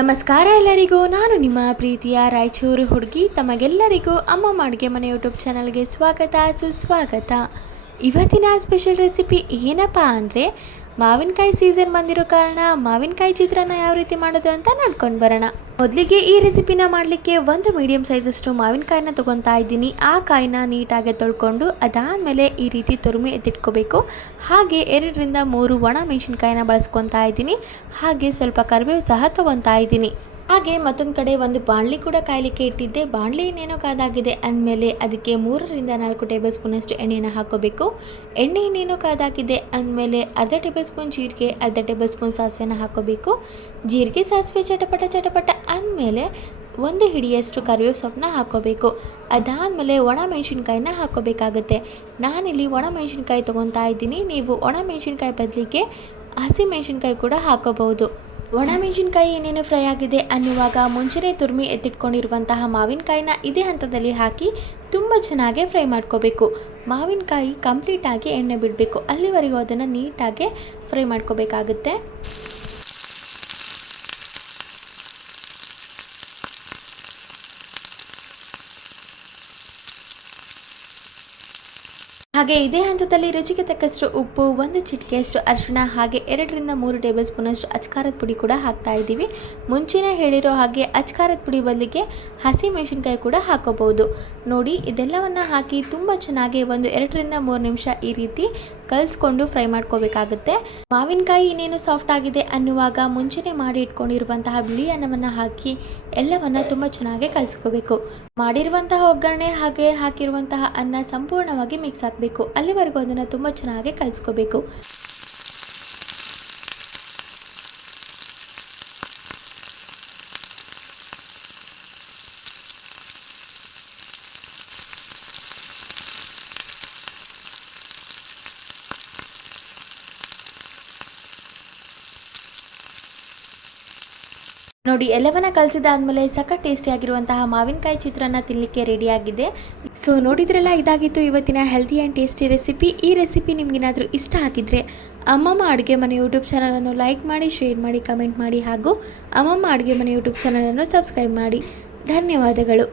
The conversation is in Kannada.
ನಮಸ್ಕಾರ ಎಲ್ಲರಿಗೂ. ನಾನು ನಿಮ್ಮ ಪ್ರೀತಿಯ ರಾಯಚೂರು ಹುಡುಗಿ. ತಮಗೆಲ್ಲರಿಗೂ ಅಮ್ಮ ಅಡುಗೆ ಮನೆ ಯೂಟ್ಯೂಬ್ ಚಾನಲ್ಗೆ ಸ್ವಾಗತ ಸುಸ್ವಾಗತ. ಇವತ್ತಿನ ಸ್ಪೆಷಲ್ ರೆಸಿಪಿ ಏನಪ್ಪ ಅಂದರೆ, ಮಾವಿನಕಾಯಿ ಸೀಸನ್ ಬಂದಿರೋ ಕಾರಣ ಮಾವಿನಕಾಯಿ ಚಿತ್ರಾನ್ನ ಯಾವ ರೀತಿ ಮಾಡೋದು ಅಂತ ನೋಡ್ಕೊಂಡು ಬರೋಣ. ಮೊದಲಿಗೆ ಈ ರೆಸಿಪಿನ ಮಾಡಲಿಕ್ಕೆ ಒಂದು ಮೀಡಿಯಮ್ ಸೈಜಷ್ಟು ಮಾವಿನಕಾಯಿನ ತೊಗೊತಾ ಇದ್ದೀನಿ. ಆ ಕಾಯಿನ ನೀಟಾಗಿ ತೊಳ್ಕೊಂಡು ಅದಾದಮೇಲೆ ಈ ರೀತಿ ತುರುಮಿ ಎತ್ತಿಟ್ಕೋಬೇಕು. ಹಾಗೆ 2ರಿಂದ 3 ಒಣ ಮೆಣಸಿನ್ಕಾಯಿನ ಬಳಸ್ಕೊತಾ ಇದ್ದೀನಿ. ಹಾಗೆ ಸ್ವಲ್ಪ ಕರಿಬೇವು ಸಹ ತೊಗೊತಾ ಇದ್ದೀನಿ. ಹಾಗೆ ಮತ್ತೊಂದು ಕಡೆ ಒಂದು ಬಾಣಲಿ ಕೂಡ ಕಾಯಲಿಕ್ಕೆ ಇಟ್ಟಿದ್ದೆ. ಬಾಣಲಿ ಇನ್ನೇನೋ ಕಾದಾಗಿದೆ ಅಂದಮೇಲೆ ಅದಕ್ಕೆ 3ರಿಂದ 4 ಟೇಬಲ್ ಸ್ಪೂನಷ್ಟು ಎಣ್ಣೆಯನ್ನು ಹಾಕೋಬೇಕು. ಎಣ್ಣೆ ಇನ್ನೇನೋ ಕಾದಾಗಿದೆ ಅಂದಮೇಲೆ ಅರ್ಧ ಟೇಬಲ್ ಸ್ಪೂನ್ ಜೀರಿಗೆ, ಅರ್ಧ ಟೇಬಲ್ ಸ್ಪೂನ್ ಸಾಸಿವೆನ ಹಾಕೋಬೇಕು. ಜೀರಿಗೆ ಸಾಸಿವೆ ಚಟಪಟ ಅಂದಮೇಲೆ 1 ಹಿಡಿಯಷ್ಟು ಕರಿಬೇವು ಸೊಪ್ಪನ್ನ ಹಾಕೋಬೇಕು. ಅದಾದಮೇಲೆ ಒಣ ಮೆಣಸಿನ್ಕಾಯಿನ ಹಾಕೋಬೇಕಾಗುತ್ತೆ. ನಾನಿಲ್ಲಿ ಒಣ ಮೆಣಸಿನ್ಕಾಯಿ ತೊಗೊತಾ ಇದ್ದೀನಿ. ನೀವು ಒಣ ಮೆಣಸಿನ್ಕಾಯಿ ಬದಲಿಗೆ ಹಸಿ ಮೆಣಸಿನ್ಕಾಯಿ ಕೂಡ ಹಾಕೋಬಹುದು. ಒಣ ಮೆಣಸಿನ್ಕಾಯಿ ಏನೇನು ಫ್ರೈ ಆಗಿದೆ ಅನ್ನುವಾಗ ಮುಂಚೆನೇ ತುರ್ಮಿ ಎತ್ತಿಟ್ಕೊಂಡಿರುವಂತಹ ಮಾವಿನಕಾಯಿನ ಇದೇ ಹಂತದಲ್ಲಿ ಹಾಕಿ ತುಂಬ ಚೆನ್ನಾಗಿ ಫ್ರೈ ಮಾಡ್ಕೋಬೇಕು. ಮಾವಿನಕಾಯಿ ಕಂಪ್ಲೀಟಾಗಿ ಎಣ್ಣೆ ಬಿಡಬೇಕು. ಅಲ್ಲಿವರೆಗೂ ಅದನ್ನು ನೀಟಾಗಿ ಫ್ರೈ ಮಾಡ್ಕೋಬೇಕಾಗುತ್ತೆ. ಹಾಗೆ ಇದೇ ಹಂತದಲ್ಲಿ ರುಚಿಗೆ ತಕ್ಕಷ್ಟು ಉಪ್ಪು, 1 ಚಿಟಿಕೆಯಷ್ಟು ಅರಿಶಿಣ, ಹಾಗೆ 2ರಿಂದ 3 ಟೇಬಲ್ ಸ್ಪೂನಷ್ಟು ಅಚ್ಕಾರದ ಪುಡಿ ಕೂಡ ಹಾಕ್ತಾ ಇದ್ದೀವಿ. ಮುಂಚೆನೇ ಹೇಳಿರೋ ಹಾಗೆ ಅಚ್ಕಾರದ ಪುಡಿ ಬದಲಿಗೆ ಹಸಿ ಮೆಣಸಿನ್ಕಾಯಿ ಕೂಡ ಹಾಕೋಬಹುದು. ನೋಡಿ, ಇದೆಲ್ಲವನ್ನು ಹಾಕಿ ತುಂಬ ಚೆನ್ನಾಗಿ 2ರಿಂದ 3 ನಿಮಿಷ ಈ ರೀತಿ ಕಲಿಸ್ಕೊಂಡು ಫ್ರೈ ಮಾಡ್ಕೋಬೇಕಾಗುತ್ತೆ. ಮಾವಿನಕಾಯಿ ಇನ್ನೇನು ಸಾಫ್ಟ್ ಆಗಿದೆ ಅನ್ನುವಾಗ ಮುಂಚೆನೇ ಮಾಡಿ ಇಟ್ಕೊಂಡಿರುವಂತಹ ಬಿಳಿ ಅನ್ನವನ್ನು ಹಾಕಿ ಎಲ್ಲವನ್ನು ತುಂಬ ಚೆನ್ನಾಗಿ ಕಲಿಸ್ಕೋಬೇಕು. ಮಾಡಿರುವಂತಹ ಒಗ್ಗರಣೆ ಹಾಗೆ ಹಾಕಿರುವಂತಹ ಅನ್ನ ಸಂಪೂರ್ಣವಾಗಿ ಮಿಕ್ಸ್ ಆಗಬೇಕು. ಅಲ್ಲಿವರೆಗೂ ಅದನ್ನು ತುಂಬ ಚೆನ್ನಾಗಿ ಕಲಿಸ್ಕೋಬೇಕು. ನೋಡಿ, ಎಲ್ಲವನ್ನ ಕಲಿಸಿದಾದ್ಮೇಲೆ ಸಖತ್ ಟೇಸ್ಟಿಯಾಗಿರುವಂತಹ ಮಾವಿನಕಾಯಿ ಚಿತ್ರಾನ್ನ ತಿನ್ನಲಿಕ್ಕೆ ರೆಡಿಯಾಗಿದೆ. ಸೊ ನೋಡಿದ್ರಲ್ಲ, ಇದಾಗಿತ್ತು ಇವತ್ತಿನ ಹೆಲ್ದಿ ಆ್ಯಂಡ್ ಟೇಸ್ಟಿ ರೆಸಿಪಿ. ಈ ರೆಸಿಪಿ ನಿಮಗೇನಾದರೂ ಇಷ್ಟ ಆಗಿದ್ದರೆ ಅಮ್ಮಮ್ಮ ಅಡುಗೆ ಮನೆ ಯೂಟ್ಯೂಬ್ ಚಾನಲನ್ನು ಲೈಕ್ ಮಾಡಿ, ಶೇರ್ ಮಾಡಿ, ಕಮೆಂಟ್ ಮಾಡಿ ಹಾಗೂ ಅಮ್ಮಮ್ಮ ಅಡುಗೆ ಮನೆ ಯೂಟ್ಯೂಬ್ ಚಾನಲನ್ನು ಸಬ್ಸ್ಕ್ರೈಬ್ ಮಾಡಿ. ಧನ್ಯವಾದಗಳು.